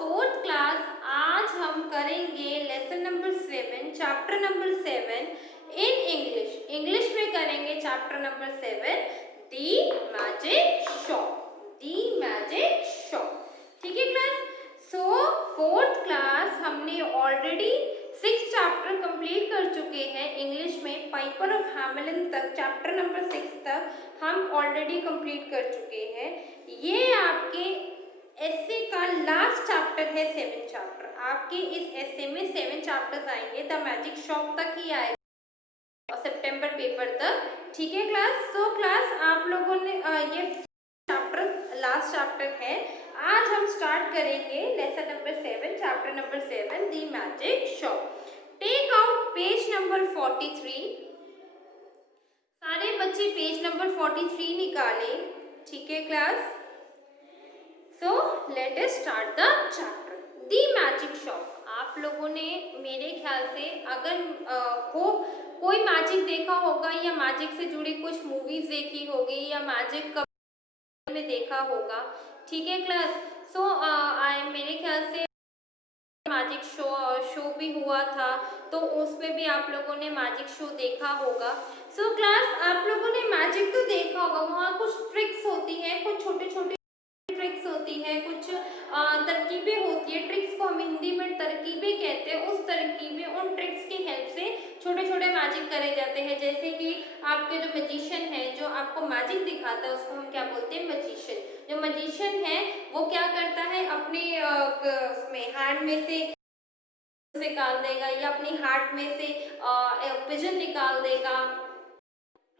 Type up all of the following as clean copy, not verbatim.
Fourth class, आज हम करेंगे lesson number 7, chapter number 7 in English. English में करेंगे चैप्टर नंबर 7, दी मैजिक शॉप। दी मैजिक शॉप, ठीक है क्लास। सो फोर्थ क्लास हमने ऑलरेडी 6 चैप्टर कंप्लीट कर चुके हैं इंग्लिश में। पाइपर ऑफ हैमेलिन तक, चैप्टर नंबर 6 तक हम ऑलरेडी कंप्लीट कर चुके हैं। ये आपके एस्से का लास्ट चैप्टर है, 7 चैप्टर। आपके इस एस्से में 7 चैप्टर्स आएंगे, द मैजिक शॉप तक ही आएगा और सितंबर पेपर तक, ठीक है क्लास। सो क्लास आप लोगों ने ये चैप्टर लास्ट चैप्टर है। आज हम स्टार्ट करेंगे lesson number 7, chapter number 7, the magic shop. Take out page number 43। सारे बच्चे पेज नंबर 43 निकाले, ठीक है class. So let us start the chapter, the magic shop. आप लोगों ने मेरे ख्याल से अगर कोई मैजिक देखा होगा या मैजिक से जुड़ी कुछ मूवीज देखी होगी या मैजिक में देखा होगा, ठीक है क्लास। सो मेरे ख्याल से मैजिक शो भी हुआ था, तो उसमें भी आप लोगों ने मैजिक शो देखा होगा। सो क्लास आप लोगों ने मैजिक तो देखा होगा, वहाँ कुछ ट्रिक्स होती हैं, कुछ छोटे छोटे ट्रिक्स होती है, कुछ तरकीबें होती है। ट्रिक्स को हम हिंदी में तरकीबें कहते हैं। उस तरकीबें, उन ट्रिक्स की हेल्प से छोटे छोटे मैजिक करे जाते हैं। जैसे कि आपके जो मैजिशियन है, जो आपको मैजिक दिखाता है, उसको हम क्या बोलते हैं, मैजिशियन। जो मैजिशियन है वो क्या करता है, अपने उसमें हैंड में से निकाल देगा या अपनी हार्ट में से पिजन निकाल देगा,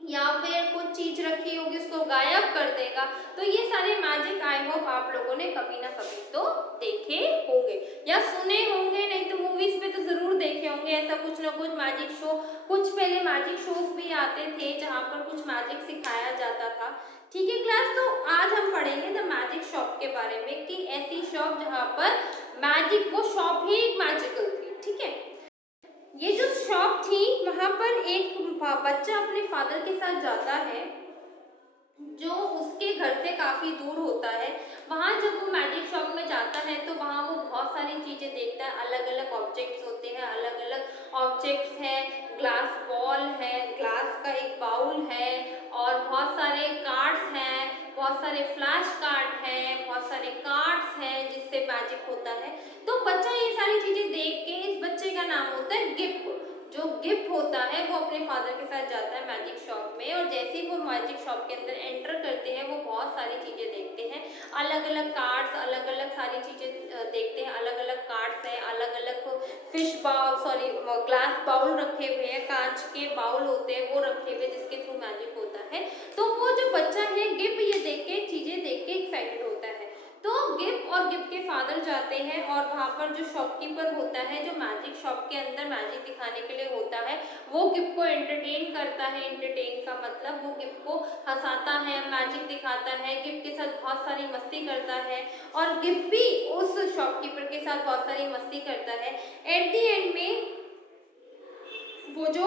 या फिर कुछ चीज रखी होगी उसको गायब कर देगा। तो ये सारे मैजिक आई होप आप लोगों ने कभी ना कभी तो देखे होंगे या सुने होंगे, नहीं तो मूवीज में तो जरूर देखे होंगे। ऐसा कुछ ना कुछ मैजिक शो, कुछ पहले मैजिक शोज भी आते थे जहाँ पर कुछ मैजिक सिखाया जाता था, ठीक है क्लास। तो आज हम पढ़ेंगे द मैजिक शॉप के बारे में, कि ऐसी शॉप जहाँ पर मैजिक, वो शॉप ही एक मैजिकल थी, ठीक है। ये जो शॉप थी वहां पर एक बच्चा अपने फादर के साथ जाता है, जो उसके घर से काफी दूर होता है। वहां जब वो मैजिक शॉप में जाता है तो वहां वो बहुत सारी चीजें देखता है। अलग अलग ऑब्जेक्ट्स होते हैं, अलग अलग ऑब्जेक्ट्स हैं। ग्लास बॉल है, ग्लास का एक बाउल है, और बहुत सारे कार्ड्स हैं, बहुत सारे फ्लैश कार्ड हैं, बहुत सारे कार्ड्स हैं जिससे मैजिक होता है। तो बच्चा ये सारी चीजें देख के, इस बच्चे का नाम होता है गिप। जो गिप होता है वो अपने फादर के साथ जाता है मैजिक शॉप में, और जैसे ही वो मैजिक शॉप के अंदर एंटर करते हैं वो बहुत सारी चीजें देखते हैं। अलग अलग कार्ड्स, अलग अलग सारी चीजें देखते हैं। अलग अलग कार्ड्स हैं, अलग अलग fish bowl, sorry glass bowl रखे हुए हैं, कांच के बाउल होते हैं वो रखे हुए, जिसके थ्रू मैजिक होता है। तो वो जो बच्चा है गिप, ये देख के, चीजें देख के एक्साइटेड होता है। तो गिप और गिप के फादर जाते हैं, और वहाँ पर जो शॉपकीपर होता है, जो मैजिक शॉप के अंदर मैजिक दिखाने के लिए होता है, वो गिप को एंटरटेन करता है। एंटरटेन का मतलब वो गिप को हंसाता है, मैजिक दिखाता है, गिप के साथ बहुत सारी मस्ती करता है, और गिप भी उस शॉपकीपर के साथ बहुत सारी मस्ती करता है। एट द एंड में वो जो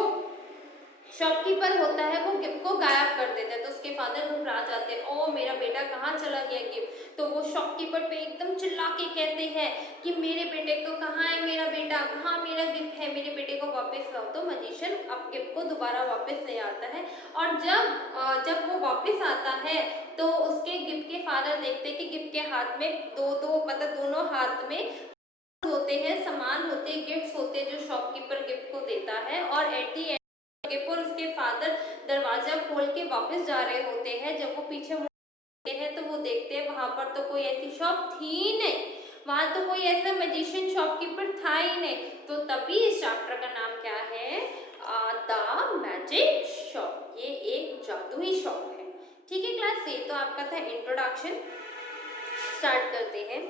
शॉपकीपर होता है वो गिफ्ट को गायब कर देता है। तो उसके फादर घबरा जाते हैं, ओ मेरा बेटा कहाँ चला गया गिफ्ट। तो वो शॉपकीपर पे एकदम चिल्ला के कहते हैं कि मेरे बेटे को, कहाँ है मेरा बेटा, कहाँ मेरा गिफ्ट है, मेरे बेटे को वापस लाओ। तो मैजिशियन अब गिफ्ट को दोबारा वापस ले आता है, और जब वो वापस आता है तो उसके गिफ्ट के फादर देखते हैं कि गिफ्ट के हाथ में मतलब दोनों हाथ में होते हैं, सामान होते हैं, गिफ्ट्स होते हैं जो शॉपकीपर गिफ्ट को देता है। और एट दी और उसके फादर दरवाजा खोल के वापस जा रहे होते हैं। जब वो पीछे मुड़ते हैं तो वो देखते हैं वहां पर तो कोई ऐसी शॉप थी ही नहीं, वहां तो कोई ऐसा मैजिशियन शॉपकीपर था ही नहीं। तो तभी इस चैप्टर का नाम क्या है, द मैजिक शॉप। ये एक जादुई शॉप है, ठीक है क्लास। ये तो आपका था इंट्रोडक्शन। स्टार्ट करते हैं।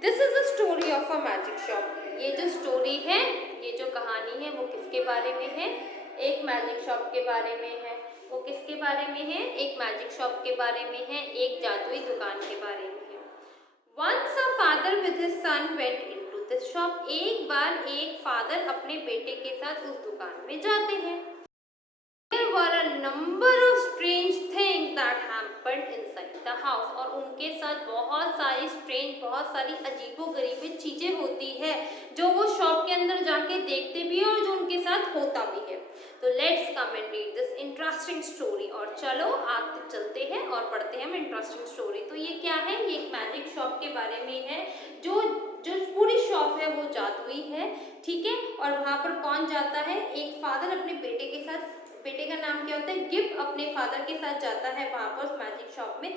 This is the story of a magic shop. ये जो स्टोरी है, ये जो कहानी है, वो किसके बारे में है, एक मैजिक शॉप के बारे में है। वो किसके बारे में है, एक मैजिक शॉप के बारे में है, एक जादुई दुकान के बारे में है। Once a father with his son went into this shop. एक बार एक फादर अपने बेटे के साथ उस दुकान में जाते हैं। There were a number of strange things that happened inside the house, और उनके साथ बहुत सारी स्ट्रेंज, बहुत सारी अजीबोगरीब चीजें होती है जो वो शॉप के अंदर जाके देखते भी है और जो उनके साथ होता भी है। तो let's come and read this interesting story. और चलो आप चलते हैं और पढ़ते हैं हम इंटरेस्टिंग स्टोरी। तो ये क्या है, ये एक मैजिक शॉप के बारे में है। जो जो पूरी शॉप है वो जादुई है, ठीक है। और वहाँ पर कौन जाता है, एक फादर अपने बेटे के साथ, बेटे का नाम क्या होता है, गिफ्ट, अपने फादर के साथ जाता है वहाँ पर उस मैजिक शॉप में।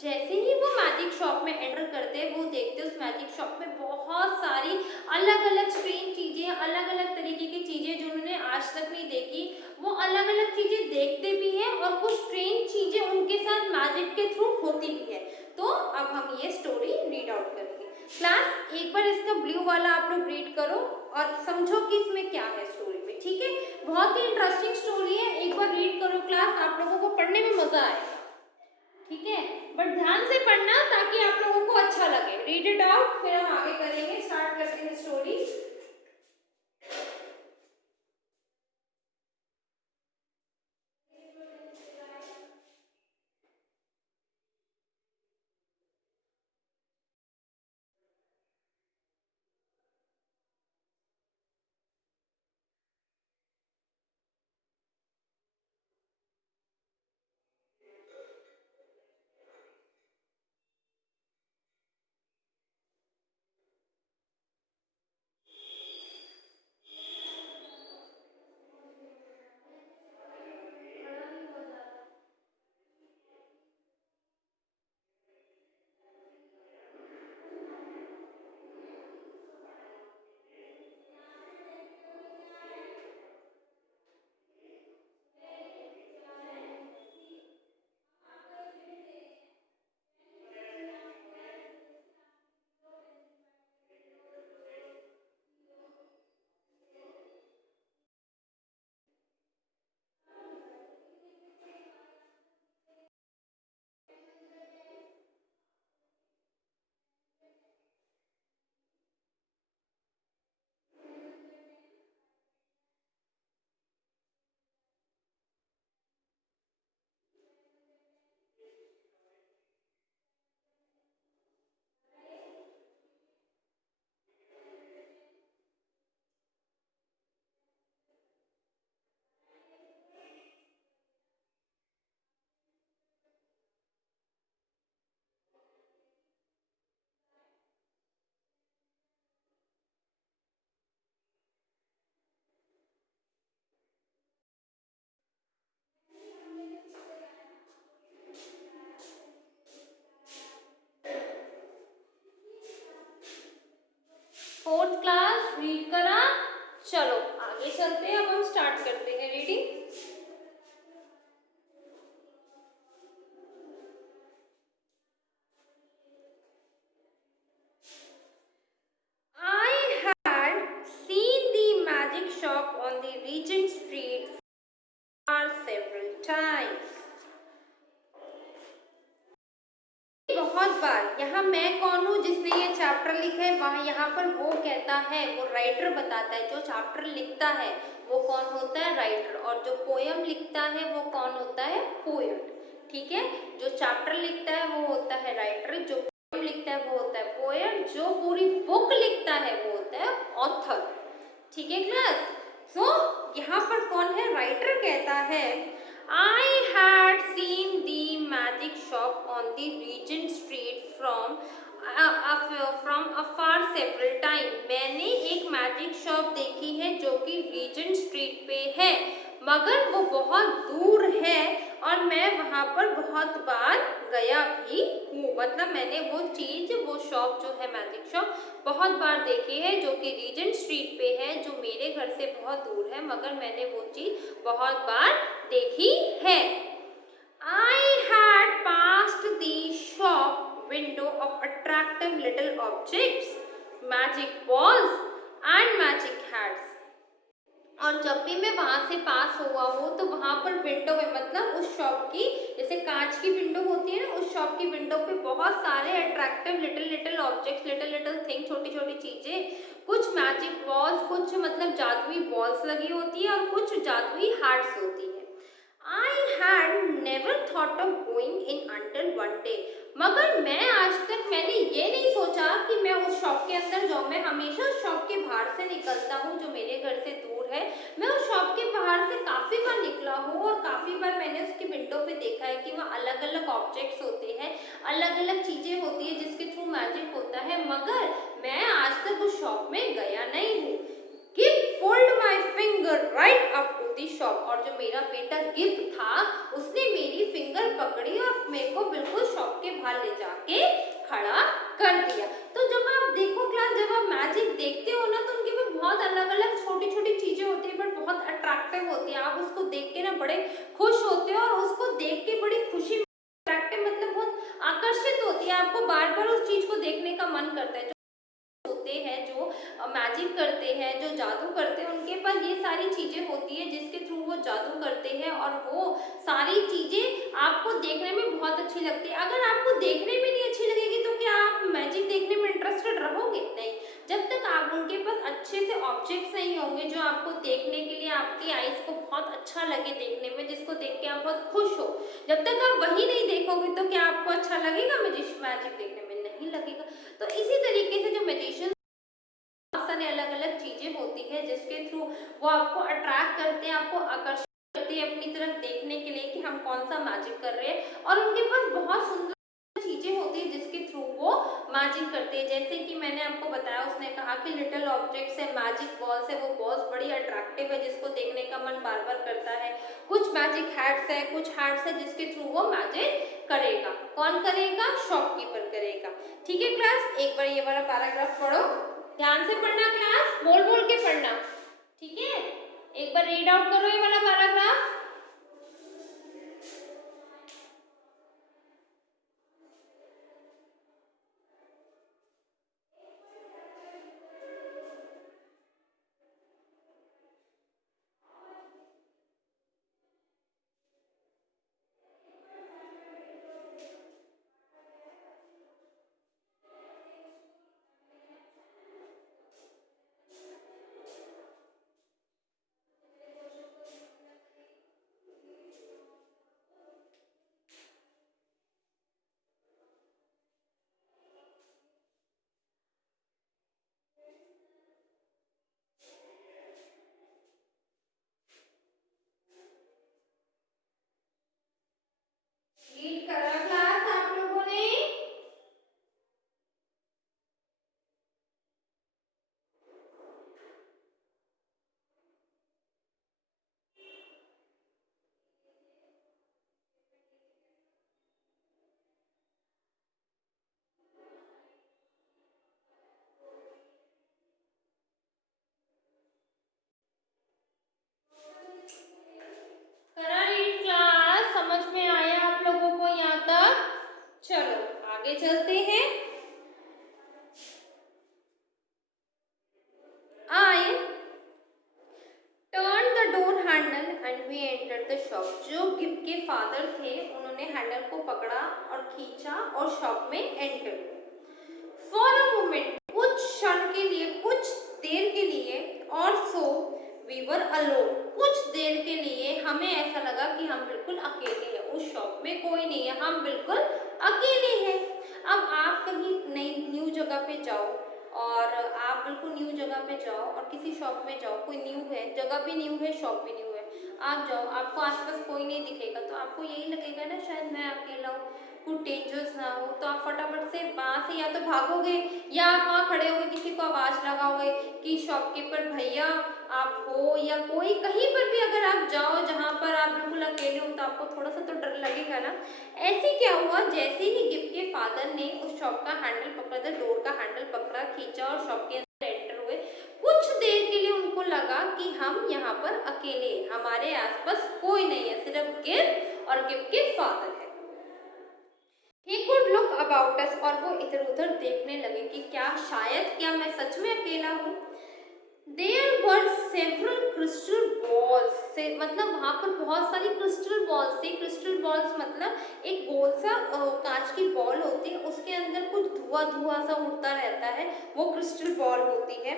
जैसे ही वो मैजिक शॉप में एंटर करते हैं, वो देखते हैं उस मैजिक शॉप में बहुत सारी अलग अलग स्ट्रेंज चीज़ें, अलग अलग तरीके की चीज़ें जो उन्होंने आज तक नहीं देखी। वो अलग अलग चीज़ें देखते भी हैं और कुछ स्ट्रेंज चीज़ें उनके साथ मैजिक के थ्रू होती भी है। तो अब हम ये स्टोरी रीड आउट करेंगे। क्लास एक बार इसका ब्लू वाला आप लोग रीड करो और समझो कि इसमें क्या है स्टोरी में, ठीक है। बहुत ही इंटरेस्टिंग स्टोरी है, एक बार रीड करो क्लास, आप लोगों को पढ़ने में मजा आएगा, ठीक है। बट ध्यान से पढ़ना ताकि आप लोगों को अच्छा लगे। रीड इट आउट, फिर हम आगे करेंगे, स्टार्ट करते हैं स्टोरी। फोर्थ क्लास रीड करा, चलो आगे चलते हैं। अब हम स्टार्ट करते हैं reading. I had seen the magic shop on the Regent Street for several times. बहुत बार। यहाँ मैं कौन हूँ जिसने ये चैप्टर लिखा है, वहाँ यहाँ पर वो कहता है, वो राइटर बताता है। जो चैप्टर लिखता है वो कौन होता है, राइटर। और जो पोयम लिखता है वो कौन होता है, पोएट, ठीक है। जो चैप्टर लिखता है वो होता है राइटर, जो पोयम लिखता है वो होता है पोएट, जो पूरी बुक लिखता है वो होता है ऑथर, ठीक है क्लास। सो यहाँ पर कौन है, राइटर कहता है I had seen the magic shop on the Regent Street from afar several times. मैंने एक मैजिक शॉप देखी है जो कि रीजेंट स्ट्रीट पे है, मगर वो बहुत दूर है और मैं वहाँ पर बहुत बार गया भी हूँ। मतलब मैंने वो चीज़, वो शॉप जो है मैजिक शॉप, बहुत बार देखी है जो कि रीजेंट स्ट्रीट पे है, जो मेरे घर से बहुत दूर है, मगर मैंने वो चीज़ बहुत बार देखी है। I had passed the shop window of attractive little objects, magic balls and magic hats. और जब भी मैं वहाँ से पास हुआ हूँ तो वहाँ पर विंडो में, मतलब उस शॉप की, जैसे कांच की विंडो होती है ना, उस शॉप की विंडो पे बहुत सारे attractive little little objects, little little thing, छोटी छोटी चीज़ें, कुछ मैजिक बॉल्स, कुछ मतलब जादुई बॉल्स लगी होती है और कुछ जादुई हार्ट्स होती है। I had never thought of going in until one day. मगर मैं आज तक मैंने ये नहीं सोचा कि मैं उस शॉप के अंदर जाऊँ। मैं हमेशा उस शॉप के बाहर से निकलता हूँ जो मेरे घर से दूर है। मैं उस शॉप के बाहर से काफ़ी बार निकला हूँ और काफ़ी बार मैंने उसकी विंडो पे देखा है कि वहाँ अलग-अलग ऑब्जेक्ट्स होते हैं, अलग-अलग चीज़ें होती है जिसके थ्रू मैजिक होता है, मगर मैं आज तक उस शॉप में गया नहीं हूँ। Give pulled my finger right up to the shop, और जो मेरा बेटा गिव था उसने मेरी फिंगर पकड़ी और मेरे को बिल्कुल शॉप के बाहर ले जाके खड़ा कर दिया। तो जब आप देखो क्लास, जब आप मैजिक देखते हो ना, तो उनके में बहुत अलग अलग छोटी छोटी चीजें होती है बट बहुत अट्रैक्टिव होती है। आप उसको देख के ना बड़े खुश होते हो और उसको देख के बड़ी खुशी, अट्रैक्टिव मतलब बहुत आकर्षित होती है, आपको बार बार उस चीज को देखने का मन करता है। होते हैं जो मैजिक करते हैं, जो जादू करते हैं, उनके पास ये सारी चीजें होती है जिसके थ्रू वो जादू करते हैं और वो सारी चीजें आपको देखने में बहुत अच्छी लगती है। अगर आपको देखने में नहीं अच्छी लगेगी तो क्या आप मैजिक देखने में इंटरेस्टेड रहोगे? नहीं। जब तक आप उनके पास अच्छे से ऑब्जेक्ट्स नहीं होंगे जो आपको देखने के लिए आपकी आईज को बहुत अच्छा लगे देखने में, जिसको देख के आप बहुत खुश हो, जब तक आप वही नहीं देखोगे तो क्या आपको अच्छा लगेगा मैजिक देखने में? नहीं लगेगा। तो इसी तरीके से जो मैजिशियन बहुत सारे अलग अलग चीजें होती है जिसके थ्रू वो आपको अट्रैक्ट करते हैं, आपको आकर्षित करते हैं अपनी तरफ देखने के लिए कि हम कौन सा मैजिक कर रहे हैं। और उनके पास बहुत सुंदर चीजें होती है जिसके थ्रू वो मैजिक करते हैं। जैसे कि मैंने आपको बताया, उसने कहा कि लिटिल ऑब्जेक्ट्स है, मैजिक बॉल्स है, वो बॉल्स बड़ी अट्रैक्टिव है जिसको देखने का मन बार बार करता है। कुछ मैजिक हैट्स है, कुछ हैट्स है जिसके थ्रू वो मैजिक करेगा। कौन करेगा? शॉपकीपर करेगा। ठीक है क्लास, एक बार ये वाला पैराग्राफ पढ़ो, ध्यान से पढ़ना क्लास, बोल बोल के पढ़ना, ठीक है? एक बार रीड आउट करो ये वाला पैराग्राफ। रीड करा क्लास आप लोगों ने? करा रीड क्लास? समझ में आया आप लोगों को यहाँ तक? चलो आगे चलते हैं। I turned the door handle and we entered the shop. जो गिफ्ट के फादर थे उन्होंने हैंडल को पकड़ा और खींचा और शॉप में एंटर। For a moment, कुछ क्षण के लिए, कुछ देर के लिए, और so we were alone, कुछ देर के लिए हमें ऐसा लगा कि हम बिल्कुल अकेले हैं, उस शॉप में कोई नहीं है, हम बिल्कुल अकेले हैं। अब आप कहीं नई न्यू जगह पे जाओ और आप बिल्कुल न्यू जगह पे जाओ और किसी शॉप में जाओ, कोई न्यू है, जगह भी न्यू है, शॉप भी न्यू है, आप जाओ, आपको आसपास कोई नहीं दिखेगा तो आपको यही लगेगा ना शायद मैं अकेला हूँ, कुछ डेंजरस ना हो, तो आप फटाफट से वहाँ से या तो भागोगे या आप वहाँ खड़े होगे, किसी को आवाज़ लगाओगे कि शॉपकीपर भैया आप हो, या कोई कहीं पर भी अगर आप जाओ जहाँ पर आप बिल्कुल अकेले हो तो आपको थोड़ा सा तो डर लगेगा ना। ऐसे क्या हुआ, जैसे ही गिफ्ट के फादर ने उस शॉप का हैंडल पकड़ा था, डोर का हैंडल पकड़ा, खींचा और शॉप के अंदर एंटर हुए, कुछ देर के लिए उनको लगा कि हम यहाँ पर अकेले, हमारे आसपास कोई नहीं है, सिर्फ गिफ्ट और गिफ्ट के फादर है। He could look about us, और वो इधर उधर देखने लगे कि क्या मैं सच में अकेला हूँ। There were several crystal balls, से मतलब वहाँ पर बहुत सारी क्रिस्टल बॉल्स थी। क्रिस्टल बॉल्स मतलब एक गोल सा कांच की बॉल होती है, उसके अंदर कुछ धुआं धुआं सा उड़ता रहता है, वो क्रिस्टल बॉल होती है।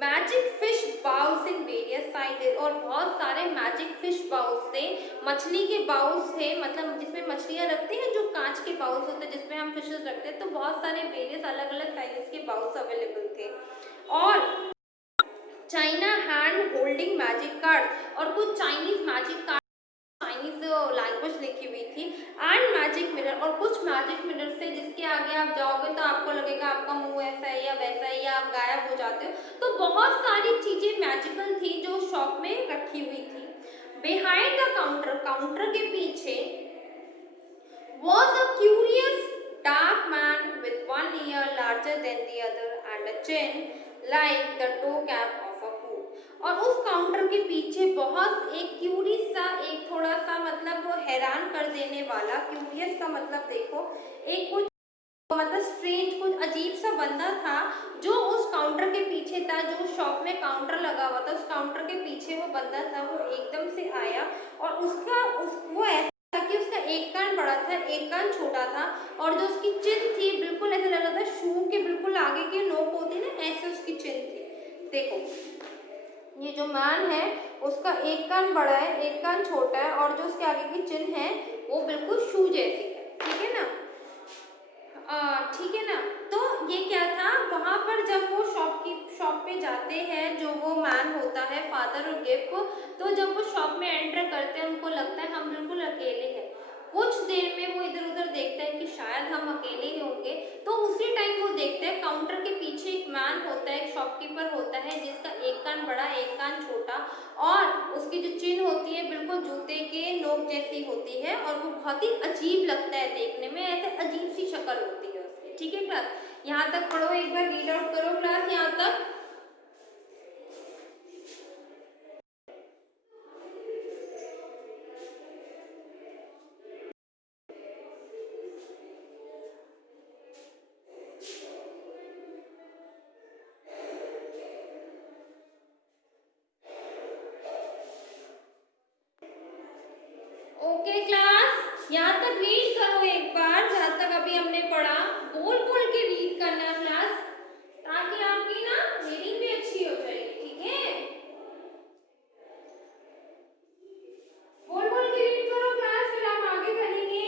Magic fish bowls in various sizes, और बहुत सारे मैजिक फिश बाउल्स थे, मछली के बाउल्स थे, मतलब जिसमें मछलियाँ रखते हैं, जो कांच के बाउल्स होते हैं जिसमें हम फिशेस रखते हैं, तो बहुत सारे वेरियस अलग अलग साइजेस के बाउल्स अवेलेबल थे। और China hand holding magic card, और कुछ Chinese magic card Chinese language लिखी हुई थी, एंड मैजिक मिरर, और कुछ मैजिक मिरर से जिसके आगे आप जाओगे तो आपको लगेगा आपका मुंह ऐसा है या वैसा है, या आप गायब हो जाते हो। तो बहुत सारी चीजें मैजिकल थी जो शॉप में रखी हुई थी। बिहाइंड द काउंटर, काउंटर के पीछे was a curious dark man with one ear larger than the other and a chin like the toe cap of a boot. और उस काउंटर के पीछे बहुत एक क्यूरियस सा, एक थोड़ा सा मतलब वो हैरान कर देने वाला, क्यूरियस का मतलब देखो, एक कुछ मतलब स्ट्रेंज, कुछ अजीब सा बंदा था जो उस काउंटर के पीछे था, जो शॉप में काउंटर लगा हुआ था, उस काउंटर के पीछे वो बंदा था, वो एकदम से आया और वो ऐसा था कि उसका एक कान बड़ा था, एक कान छोटा था, और जो उसकी चिन थी बिल्कुल ऐसा लग रहा था शू के बिल्कुल आगे की नोक होती ना, ऐसे उसकी चिन थी। देखो ये जो मैन है उसका एक कान बड़ा है, एक कान छोटा है, और जो उसके आगे की चिन है वो बिल्कुल शू जैसी है, ठीक है ना, ठीक है ना। तो ये क्या था, वहां पर जब वो शॉप पे जाते हैं, जो वो मैन होता है फादर और गिव को, तो जब वो शॉप में एंटर करते हैं उनको लगता है हम बिल्कुल अकेले हैं। कुछ देर में वो इधर उधर देखते हैं कि शायद हम अकेले ही होंगे, तो उसी टाइम वो देखते हैं काउंटर के पीछे एक मैन होता है, एक शॉपकीपर होता है जिसका एक कान बड़ा एक कान छोटा, और उसकी जो चिन्ह होती है बिल्कुल जूते के नोक जैसी होती है, और वो बहुत ही अजीब लगता है देखने में, ऐसे अजीब सी शक्ल होती है उसकी। ठीक है क्लास, यहाँ तक पढ़ो, एक बार रीड आउट करो क्लास यहाँ तक। ओके क्लास, यहाँ तक रीड करो एक बार, जहाँ तक अभी हमने पढ़ा बोल बोल के रीड करना क्लास, ताकि आपकी ना रीडिंग भी अच्छी हो जाएगी। ठीक है, बोल बोल के रीड करो क्लास, फिर हम आगे करेंगे।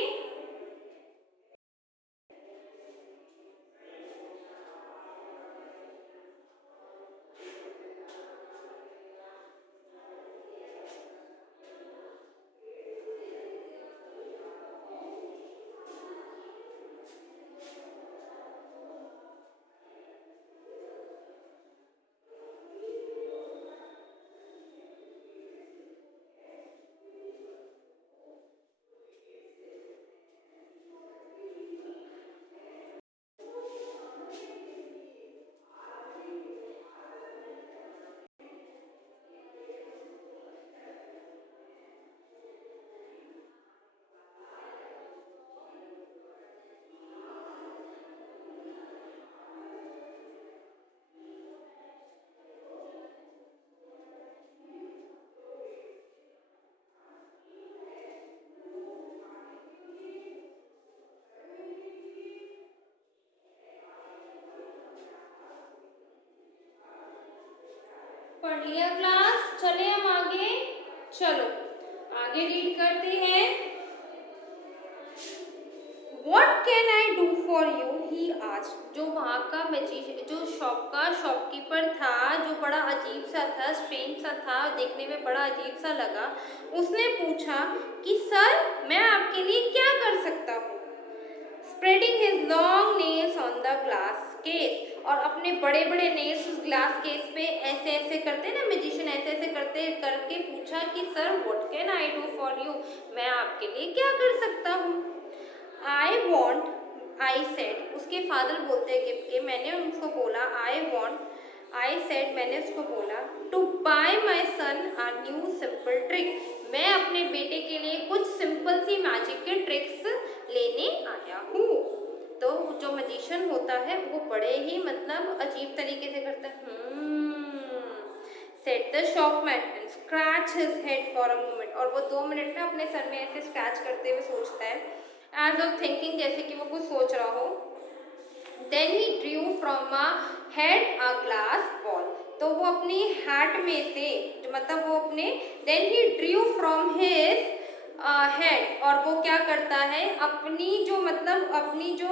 पढ़ लिया क्लास, चले हम आगे, चलो आगे रीड करते हैं। What can I do for you? He asked. जो वहाँ का जो शॉप का शॉपकीपर था, जो बड़ा अजीब सा था, स्ट्रेंज सा था, देखने में बड़ा अजीब सा लगा, उसने पूछा कि सर मैं आपके लिए क्या कर सकता हूँ। Spreading his long nails on the glass case, और अपने बड़े बड़े नेल्स उस ग्लास केस पे ऐसे ऐसे करते ना मैजिशियन, ऐसे ऐसे करते करके पूछा कि sir what can I do for you, मैं आपके लिए क्या कर सकता हूँ। आई वॉन्ट, आई सेड, उसके फादर बोलते हैं गिफ्ट के, मैंने उसको बोला आई वॉन्ट, आई सेड, मैंने उसको बोला to buy my son a new simple trick, मैं अपने बेटे के लिए कुछ सिंपल सी मैजिक के ट्रिक्स लेने आया हूँ। तो जो मैजिशियन होता है वो बड़े ही मतलब अजीब तरीके से करता है, sat the shopman and scratch his head for a moment, और वो 2 मिनट ना अपने सर में ऐसे स्क्रैच करते हुए सोचता है, एज ऑफ थिंकिंग, जैसे कि वो कुछ सोच रहा हो। Then he drew from a head a glass ball, तो वो अपनी हैट में से, जो मतलब वो अपने, then he drew from his और वो क्या करता है, अपनी जो मतलब अपनी जो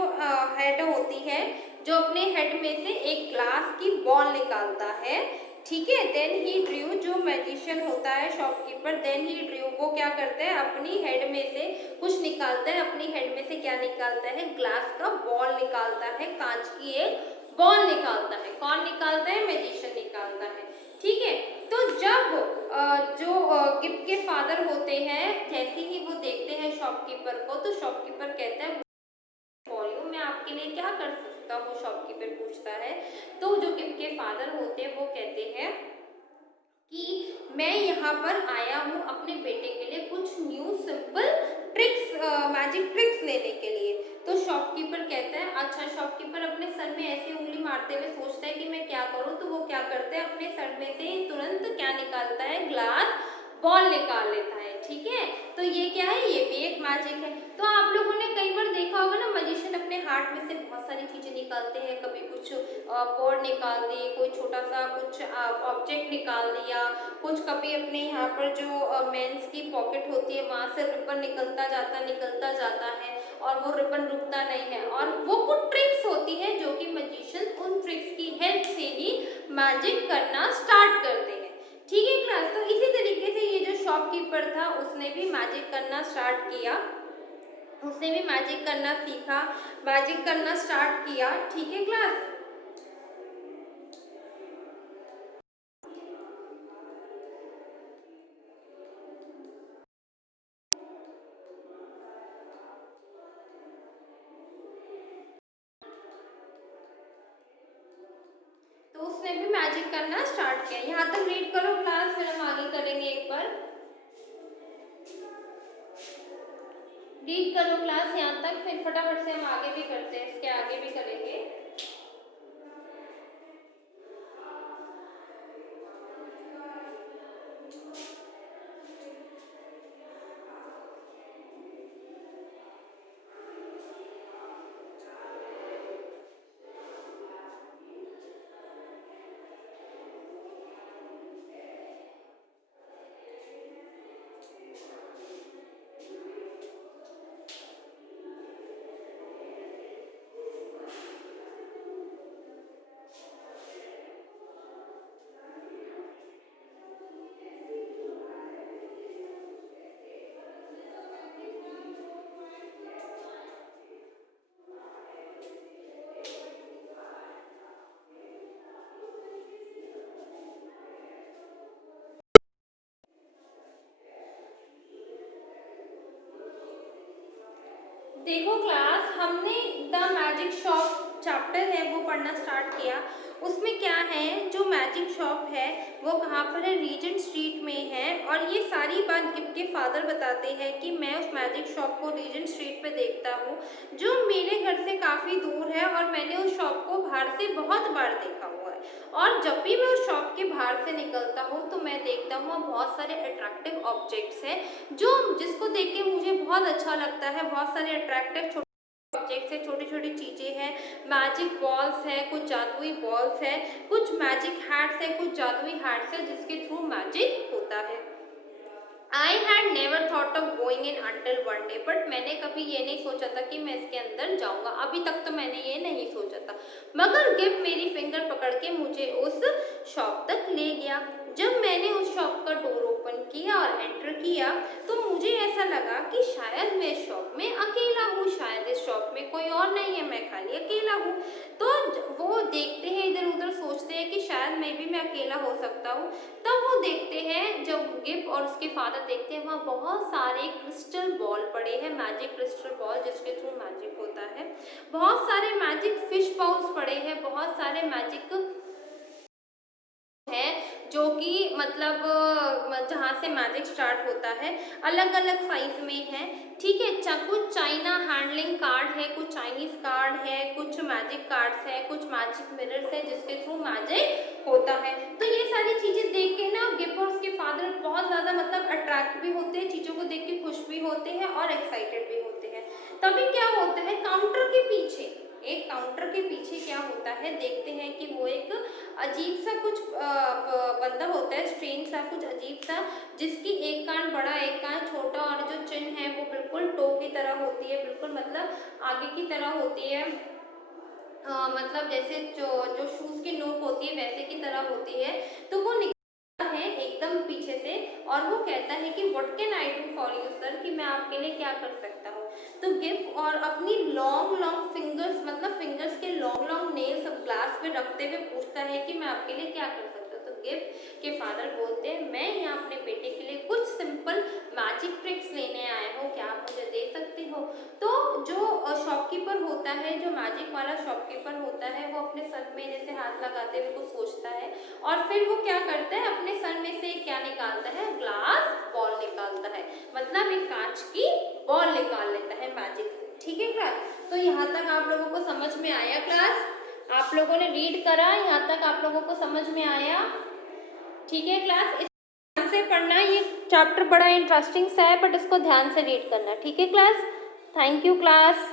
हेड होती है, जो अपने हेड में से एक ग्लास की बॉल निकालता है, ठीक है। देन ही ड्रू, जो मैजिशियन होता है शॉपकीपर, देन ही ड्रू, वो क्या करता है, अपनी हेड में से कुछ निकालता है। अपनी हेड में से क्या निकालता है, ग्लास का बॉल निकालता है, कांच की एक बॉल निकालता है। कौन निकालता है, मैजिशियन निकालता है, ठीक है। तो जब जो गिफ्ट के फादर होते हैं, जैसे ही वो देखते हैं शॉपकीपर को, तो शॉपकीपर कहता है वॉल्यूम मैं आपके लिए क्या कर सकता हूँ, शॉपकीपर पूछता है। तो जो गिफ्ट के फादर होते हैं वो कहते हैं कि मैं यहाँ पर आया हूँ अपने बेटे के लिए कुछ new simple tricks, magic tricks लेने के लिए। तो शॉपकीपर कहता है, अच्छा। शॉपकीपर अपने सर में ऐसे उंगली मारते हुए सोचता है कि मैं क्या करूँ। तो वो क्या करता है, अपने सर में से तुरंत क्या निकालता है, ग्लास बॉल निकाल लेता है, ठीक है। तो ये क्या है, ये भी एक मैजिक है। तो आप लोगों ने कई बार देखा होगा ना, मैजिशियन अपने हाथ में से बहुत सारी चीजें निकालते हैं। कभी कुछ बोर्ड निकाल दी, कोई छोटा सा कुछ ऑब्जेक्ट निकाल दिया, कुछ कभी अपने यहाँ पर जो मेंस की पॉकेट होती है वहां से रिबन निकलता जाता है, और वो रिबन रुकता नहीं है। और वो कुछ ट्रिक्स होती है जो कि मैजिशियन उन ट्रिक्स की हेल्प से ही मैजिक करना स्टार्ट करते हैं, ठीक है क्लास। तो इसी तरीके से ये जो शॉपकीपर था उसने भी मैजिक करना स्टार्ट किया, उसने भी मैजिक करना सीखा, मैजिक करना स्टार्ट किया, ठीक है क्लास। तो उसने भी मैजिक करना स्टार्ट किया। यहाँ तक रीड करो क्लास, फिर हम आगे करेंगे। एक बार रीड करो क्लास यहाँ तक, फिर फटाफट से हम आगे भी करते हैं, इसके आगे भी करेंगे। देखो क्लास, हमने द मैजिक शॉप चैप्टर है वो पढ़ना स्टार्ट किया। उसमें क्या है, जो मैजिक शॉप है वो कहाँ पर है, रीजेंट स्ट्रीट में है। और ये सारी बात गिफ्ट के फादर बताते हैं कि मैं उस मैजिक शॉप को रीजेंट स्ट्रीट पे देखता हूँ, जो मेरे घर से काफ़ी दूर है, और मैंने उस शॉप को बाहर से बहुत बार देखा हुआ है। और जब भी मैं उस शॉप के बाहर से निकलता हूँ तो मैं देखता हूँ बहुत सारे अट्रैक्टिव ऑब्जेक्ट्स हैं, जो जिसको देख के मुझे बहुत अच्छा लगता है। बहुत सारे अट्रैक्टिव ऑब्जेक्ट्स है, छोटी छोटी चीजें हैं, मैजिक बॉल्स है, कुछ जादुई बॉल्स है, कुछ मैजिक हैट्स है, कुछ जादुई हैट्स है जिसके थ्रू मैजिक होता है। I had never thought of going in until one day, but मैंने कभी ये नहीं सोचा था कि मैं इसके अंदर जाऊंगा। अभी तक तो मैंने ये नहीं सोचा था, मगर गिफ्ट मेरी फिंगर पकड़ के मुझे उस शॉप तक ले गया। जब मैंने उस शॉप का डोर ओपन किया और एंटर किया तो मुझे ऐसा लगा कि शायद मैं इस शॉप में अकेला हूँ, शायद इस शॉप में कोई और नहीं है, मैं खाली अकेला हूँ। तो वो देखते हैं इधर उधर, सोचते हैं कि शायद मैं अकेला हो सकता हूँ। तब वो देखते हैं, जब गिप और उसके फादर देखते हैं, वहाँ बहुत सारे क्रिस्टल बॉल पड़े हैं, मैजिक क्रिस्टल बॉल जिसके थ्रू मैजिक होता है। बहुत सारे मैजिक फिश बाउल्स पड़े हैं, बहुत सारे मैजिक है जो कि मतलब जहाँ से मैजिक स्टार्ट होता है, अलग अलग साइज में है, ठीक है। कुछ चाइना हैंडलिंग कार्ड है, कुछ चाइनीज कार्ड है, कुछ मैजिक कार्ड्स है, कुछ मैजिक मिरर्स है जिसके थ्रू मैजिक होता है। तो ये सारी चीजें देख के ना गिप और उसके फादर बहुत ज्यादा मतलब अट्रैक्ट भी होते हैं, चीजों को देख के खुश भी होते हैं और एक्साइटेड भी होते हैं। तभी क्या होता है, काउंटर के पीछे, एक काउंटर के पीछे क्या होता है, देखते हैं कि वो एक अजीब सा कुछ बंदा होता है, स्ट्रेंज सा, कुछ अजीब सा, जिसकी एक कान बड़ा एक कान छोटा, और जो चिन्ह है वो बिल्कुल बिल्कुल मतलब आगे की तरह होती है, मतलब जैसे जो जो शूज की नोक होती है वैसे की तरह होती है, तो वो निकलता है एकदम पीछे से और वो कहता है कि what can I do for you sir, कि मैं आपके लिए क्या कर सकता हूँ। तो गिव और अपनी लॉन्ग लॉन्ग फिंगर्स, मतलब फिंगर्स के लॉन्ग लॉन्ग नेल्स ग्लास पे रखते हुए पूछता है कि मैं आपके लिए क्या कर सकता हूँ। तो गिव के फादर बोलते हैं मैं यहाँ अपने बेटे के लिए कुछ सिंपल मैजिक ट्रिक्स लेने आए हो, क्या आप मुझे दे सकते हो। तो जो शॉपकीपर होता है, जो मैजिक वाला शॉपकीपर होता है, वो अपने सर में जैसे हाथ लगाते हुए कुछ सोचता है और फिर वो क्या करता है, अपने सर में से क्या निकालता है, ग्लास बॉल निकालता है, मतलब एक कांच की बॉल निकाल लेता है मैजिक से। ठीक है क्लास, तो यहाँ तक आप लोगों को समझ में आया क्लास? आप लोगों ने रीड करा, यहाँ तक आप लोगों को समझ में आया? ठीक है क्लास, इस ध्यान से पढ़ना, ये चैप्टर बड़ा इंटरेस्टिंग सा है बट इसको ध्यान से रीड करना। ठीक है क्लास, थैंक यू क्लास।